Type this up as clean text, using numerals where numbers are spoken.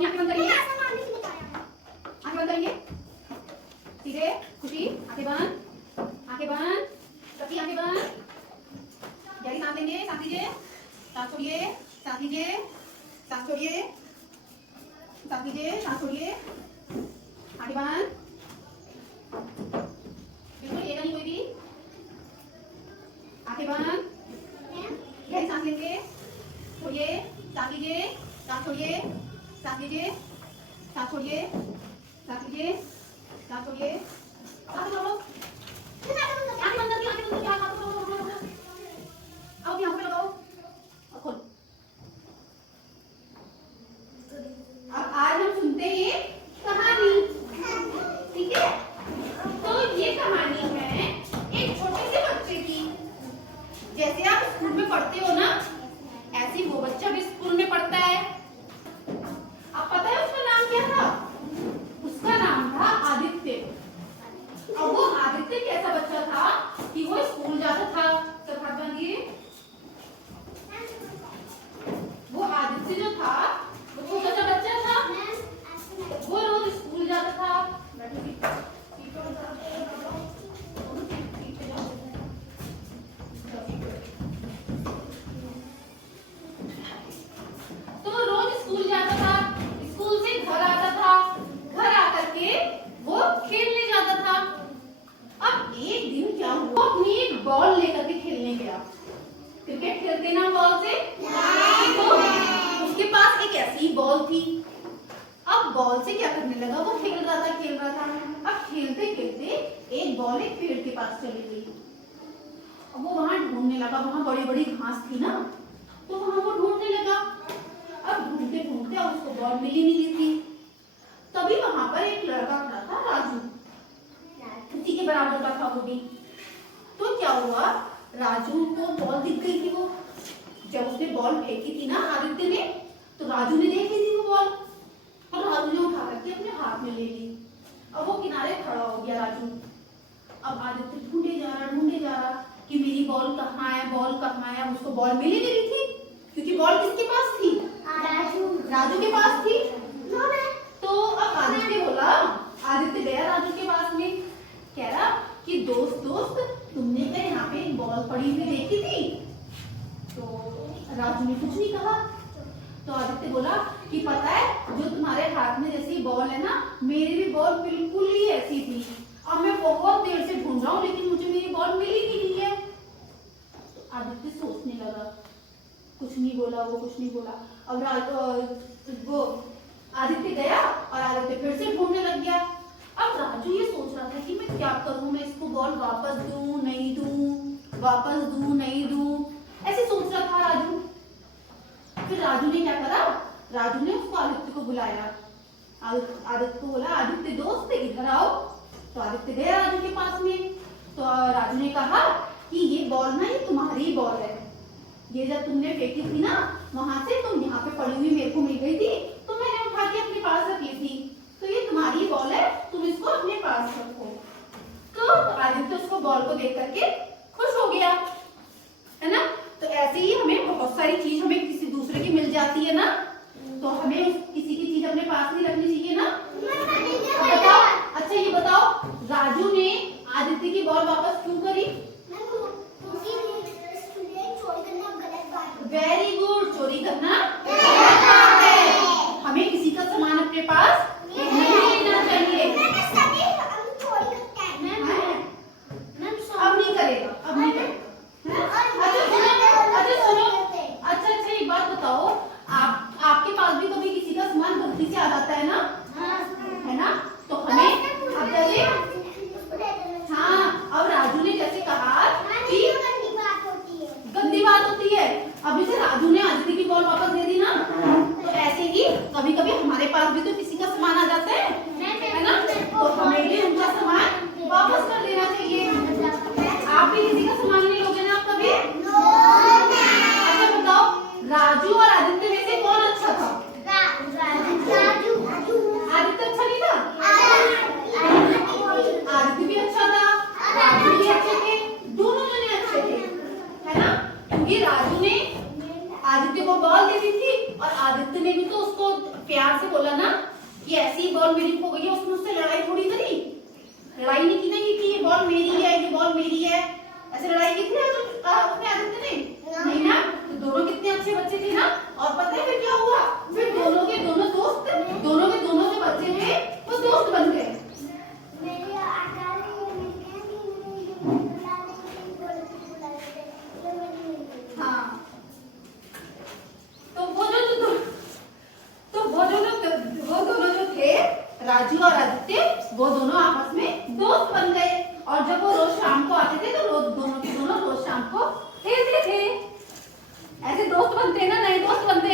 अपनी आंखें बंद करिए, आंखें बंद करिए, सीधे खुशी, आंखें बंद, आंखें बंद, सबकी आंखें बंद, गहरी सांस लेंगे, सांस लीजिए, सांस छोड़िए, सांस लीजिए, सांस छोड़िए, सांस लीजिए, सांस छोड़िए, आंखें बंद, बिल्कुल हिलेगा नहीं कोई भी, आंखें बंद, गहरी सांस लेंगे, छोड़िए, सांस लीजिए, सांस छोड़िए, सांस लीजिए, सांस छोड़िए, सांस लीजिए, सांस छोड़िए, सांस छोड़ो, आंखें बंद करके, आंखें बंद करके, हाथ पकड़ो, अब अपनी आंखों पे लगाओ और खोलो। अब आज हम सुनते हैं कहानी, ठीक है? तो ये कहानी है एक छोटे से बच्चे की। जैसे आप स्कूल में पढ़ते हो ना, ऐसे वो बच्चा भी स्कूल में पढ़ता है। अब पता है उसका नाम क्या था? उसका नाम था आदित्य। अब वो आदित्य कैसा बच्चा था कि वो स्कूल जाता था। तो हाथ बांधिए। वो आदित्य जो था वो छोटा सा बच्चा था, वो रोज स्कूल जाता था। तो वो रोज स्कूल जाता था, स्कूल से घर आता था, घर आकर के वो खेलने जाता था। अब एक दिन क्या हुआ, वो अपनी एक बॉल लेकर के खेलने गया। क्रिकेट खेलते ना बॉल से, तो उसके पास एक ऐसी बॉल थी। अब बॉल से क्या करने लगा, वो खेल रहा था। अब खेलते खेलते एक बॉल एक पेड़ के पास चली गई। अब वो वहां ढूंढने लगा, वहां बड़ी बड़ी घास थी ना, तो वहां वो ढूंढने लगा। अब ढूंढते ढूंढते अब उसको बॉल मिली नहीं थी। तभी वहां पर एक लड़का खड़ा था, राजू, उसी के बराबर का था वो भी। तो क्या हुआ, राजू को बॉल दिख गई थी। वो जब उसने बॉल फेंकी थी ना आदित्य ने, तो राजू ने देखी थी वो बॉल, और राजू ने उठा करके अपने हाथ में ले ली। अब वो किनारे खड़ा हो गया राजू। अब आदित्य ढूंढे जा रहा कि मेरी बॉल कहाँ है, बॉल कहाँ है। उसको बॉल मिल ही नहीं थी, क्योंकि बॉल किसके पास थी? राजू के पास थी। तो अब आदित्य गया राजू के पास में, कह रहा कि दोस्त तुमने क्या यहाँ पे एक बॉल पड़ी हुई देखी थी? तो राजू ने कुछ नहीं कहा। तो आदित्य बोला कि पता है, जो तुम्हारे हाथ में जैसी बॉल है ना, मेरी भी बॉल बिल्कुल ही ऐसी थी। अब मैं बहुत देर से ढूंढ रहा हूँ, लेकिन मुझे मेरी बॉल मिल ही नहीं है। तो आदित्य सोचने लगा, कुछ नहीं बोला। अब वो आदित्य गया और आदित्य फिर से ढूंढने लग गया। अब राजू ये सोच रहा था कि मैं क्या करूं, मैं इसको बॉल वापस दूं नहीं दूं, ऐसे सोच रहा था राजू। फिर राजू ने क्या करा, राजू ने उसको आदित्य को बुलाया। आदित्य को बोला, आदित्य दोस्त इधर आओ। तो आदित्य गया राजू के पास में। तो राजू ने कहा कि ये बॉल ना, ये तुम्हारी बॉल है। ये जब तुमने फेंकी थी ना वहां से, तो यहाँ पे पड़ी हुई मेरे को मिल गई थी, तो मैंने उठा के अपने पास रख ली थी। तो ये तुम्हारी बॉल है, तुम इसको अपने पास रखो। तो आदित्य उसको बॉल को देख करके खुश हो गया, है ना? तो ऐसे ही हमें बहुत सारी चीज हमें किसी दूसरे की मिल जाती है ना, तो हमें किसी की चीज अपने पास नहीं रखनी चाहिए ना। बताओ, अच्छा ये बताओ, राजू ने आदित्य की बॉल वापस क्यों करी? वेरी गुड, चोरी करना गलत बात है। हमें किसी का सामान अपने पास नहीं लेना चाहिए। अब नहीं करेगा। अच्छा एक बात बताओ, आपके पास भी कभी किसी का सामान गलती से आ जाता है ना, है ना? तो हमें अब जैसे, हाँ, अब राजू ने जैसे कहा कि गंदी बात होती है। अब जैसे राजू ने आदित्य की बॉल वापस दे दी ना, तो ऐसे ही कभी कभी हमारे पास भी तो किसी का सामान आ जाता है ना? तो हमें भी उनका सामान वापस कर देना चाहिए। आप भी किसी का सामान नहीं लोगे ना आप कभी? अच्छा बताओ, राजू और आदित्य में से कौन अच्छा था? आदित्य अच्छा नहीं था? आदित्य भी अच्छा था, राजू भी अच्छे थे, दोनों जने अच्छे थे, है ना? क्योंकि राजू ने आदित्य को बॉल दे दी थी और आदित्य ने भी तो उसको प्यार से बोला ना कि ऐसी बॉल मेरी खो गई है, उसने उससे लड़ाई थोड़ी करी, लड़ाई नहीं की नहीं कि ये बॉल मेरी है, ये बॉल मेरी है, ऐसे लड़ाई की थी ना उसने आदित्य ने? नहीं ना। तो दोनों कितने अच्छे बच्चे थे ना। और पता है फिर क्या हुआ, फिर दोनों के दोनों दोस्त, दोनों के दोनों जो बच्चे थे वो दोस्त बन गए। हाँ, तो वो दोनों जो थे राजू और आदित्य, वो दोनों आपस में दोस्त बन गए। और जब वो रोज शाम को आते थे तो दोनों के दोनों रोज शाम को खेलते थे। ऐसे दोस्त बनते हैं ना, नए दोस्त बनते